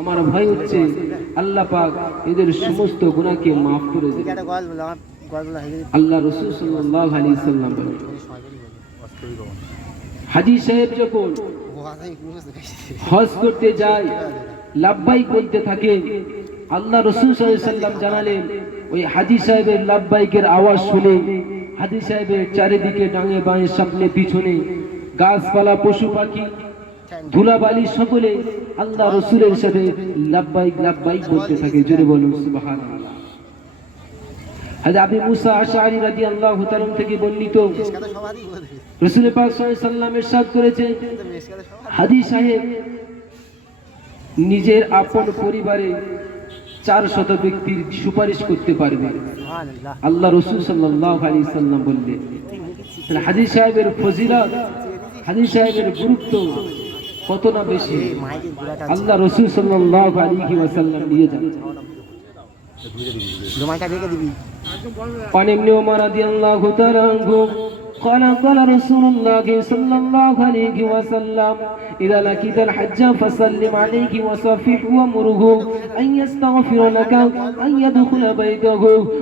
আমার ভয় হচ্ছে আল্লাহ পাক এদের সমস্ত গুনাহকে মাফ করে দেবে। আল্লাহ রসুল সাল্লাল্লাহু আলাইহি সাল্লাম গো হাজি সাহেব যখন হজ করতে যায়, লাভবাই বলতে থাকে, আল্লাহ রসুল সাল্লাম জানালেন, ওই হাজি সাহেবের লাভবাইকের আওয়াজ শুনে, হাজি সাহেবের চারিদিকে ডাঙে বাঁয়ে সামনে পিছনে গাছপালা, পশু পাখি ধুলাবালি সকলে আল্লাহ রসুলের সাথে লাভবাইক লাভবাইক বলতে থাকে জোরে বলুন সুবাহান হাজি আবি মুসা আশারি রাদিয়াল্লাহু তাআলা থেকে বর্ণিত রসুল পাক সাল্লাম ইরশাদ করেছেন কিন্তু হাদি সাহেব নিজের আপন পরিবারে চার শত ব্যক্তির সুপারিশ করতে পারবে আল্লাহ রসুল সাল্লাল্লাহু আলাইহি সাল্লাম বললেন তাহলে হাজি সাহেবের ফজিলত হাজি সাহেবের গুরুত্ব কত না বেশি এই মাইকের গুলাটা আল্লাহ রসুল সাল্লাল্লাহু আলাইহি ওয়াসাল্লাম নিয়ে যান জমাইটা রেখে দিবি عن ابن عمر رضي الله تعالى عنه قال قال رسول الله صلى الله عليه وسلم إذا لقيت الحج فسلم عليه وصفح ومره أن يستغفر لك أن يدخل بيته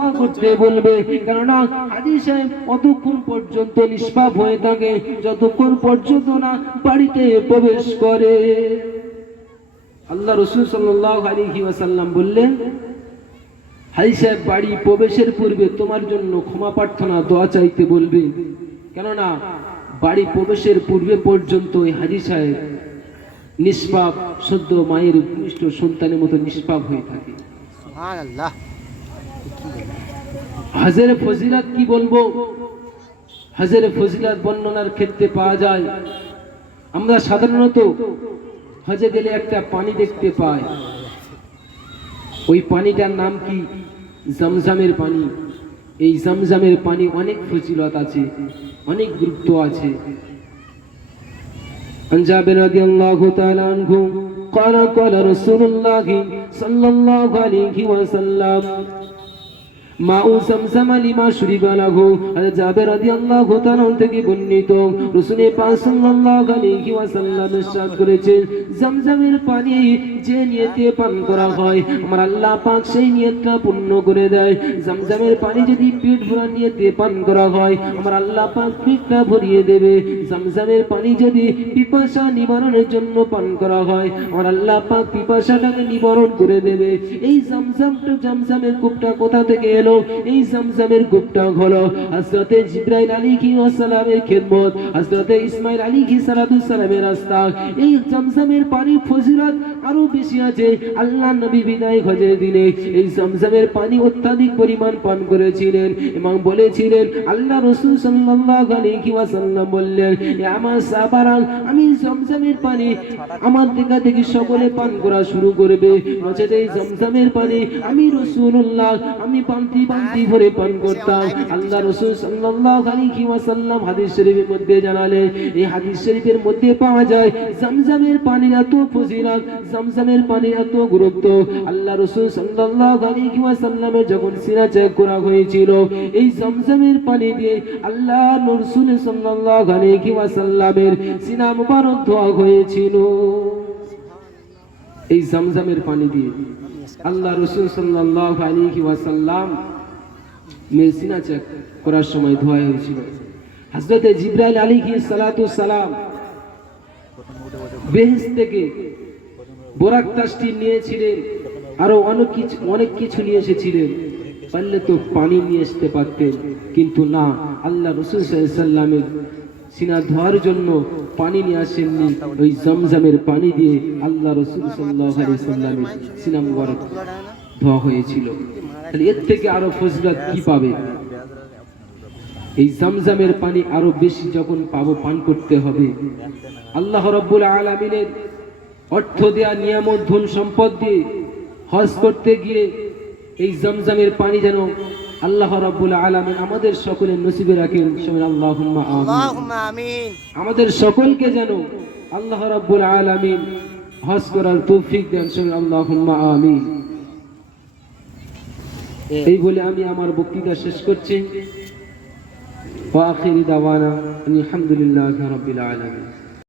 দোয়া করতে বলবে কেননা হাজির সাহেব অতক্ষণ পর্যন্ত নিষ্পাপ হয়ে থাকে, যতক্ষণ পর্যন্ত না বাড়িতে প্রবেশ করে। আল্লাহ রসুল সাল্লাল্লাহু আলাইহি ওয়াসাল্লাম বললেন হাজি সাহেব, বাড়ি প্রবেশের পূর্বে তোমার জন্য ক্ষমা প্রার্থনা, দোয়া চাইতে বলবে। কেননা বাড়ি প্রবেশের পূর্বে পর্যন্ত ওই হাজি সাহেব নিষ্পাপ, সদ্য মায়ের ভূমিষ্ঠ সন্তানের মতো নিষ্পাপ হয়ে থাকে। সুবহানাল্লাহ। হাজের ফজিলাত কি বলবো হাজের ফজিলাত বর্ণনার ক্ষেত্রে পাওয়া যায় আমরা সাধারণত হজে গেলে একটা পানি দেখতে পাই ওই পানিটার নাম কি জমজমের পানি এই জমজমের পানি অনেক ফজিলত আছে অনেক গুরুত্ব আছে عن جابر رضي الله تعالى عنه قال قال رسول الله صلى الله عليه وسلم মাউ আমার আল্লাহ পাক ভরিয়ে দেবে। পানি যদি পিপাসা নিবারণের জন্য পান করা হয়, আমার আল্লাহ পাক পিপাসাটাকে নিবারণ করে দেবে। এই জমজমটা জমজমের কূপটা কোথা থেকে এলো? এই জমজমের কূপটা হলো। হযরতে জিবরাইল আলাইহিস সালামের খেদমত, হযরতে ইসমাইল আলাইহিস সালাতুস সালামের রাস্তা। এই জমজমের পানির ফজিলত আরও বেশি আছে আল্লাহ নবী বিদায় হজের দিনে এই জমজমের পানি অত্যাধিক পরিমাণ পান করেছিলেন। এবং বলেছিলেন, আল্লাহ রসুল সাল্লাল্লাহু আলাইহি ওয়াসাল্লাম বললেন, এ আমার সাহাবারা, আমি জমজমের পানি আমার দিকা থেকে সকলে পান করা শুরু করবে। নচেত এই জমজমের পানি আমি রসুল্লাহ আমি পান্তি পান্তি ভরে পান করতাম। আল্লাহ রসুল সাল্লাল্লাহু আলাইহি ওয়াসাল্লাম হাদিস শরীফের মধ্যে জানালেন, এই হাদিস শরীফের মধ্যে পাওয়া যায়, জমজমের পানির এত ফজিলত, জমজমের পানির এত গুরুত্ব। আল্লাহ রসুল সাল্লাল্লাহু আলাইহি ওয়াসাল্লামের যখন সিনা চেক করা হয়েছিল, এই জমজমের পানি দিয়ে আল্লাহ রসুল সাল্লাল্লাহু আলাইহি ওয়াসাল্লামের সিনা মুবারক ধোয়া হয়েছিল। এই জমজমের পানি দিয়ে। আল্লাহ রসুল সাল্লাল্লাহু আলাইহি ওয়াসাল্লাম মেয়ের সিনা চেক করার সময় ধোয়া হয়েছিল হযরতে জিবরাইল আলাইহিস সালাতু সালাম বেহেস থেকে বোরাক তাসটি নিয়েছিলেন, আরও অনেক কিছু অনেক কিছু নিয়ে এসেছিলেন। পারলে তো পানি নিয়ে আসতে পারতেন, কিন্তু না, আল্লাহ রসুল সাল্লামের সিনা ধোয়ার জন্য পানি নিয়ে আসেননি। ওই জমজমের পানি দিয়ে আল্লাহ রসুল সাল্লাহ সাল্লামের সিনা মুবারক ধোয়া হয়েছিল। তাহলে এর থেকে আরও ফজলত কি পাবে? এই জামজামের পানি আরও বেশি যখন পাবো, পান করতে হবে। আল্লাহ রব্বুল আলমিনের অর্থ দেয়া, নিয়ামত, ধন সম্পদ দিয়ে হজ করতে গিয়ে এই জমজমের পানি যেন আল্লাহ রাব্বুল আলামিন আমাদের সকলের নসিবে রাখেন। সবাই আল্লাহুম্মা আমিন। আল্লাহুম্মা আমিন। আমাদের সকলকে যেন আল্লাহ রাব্বুল আলামিন হজ করার তৌফিক দেন। সবাই আল্লাহুম্মা আমিন। এই বলে আমি আমার বক্তৃতা শেষ করছি। ওয়া আখিরি দাওয়ানা আলহামদুলিল্লাহি রাব্বিল আলামিন।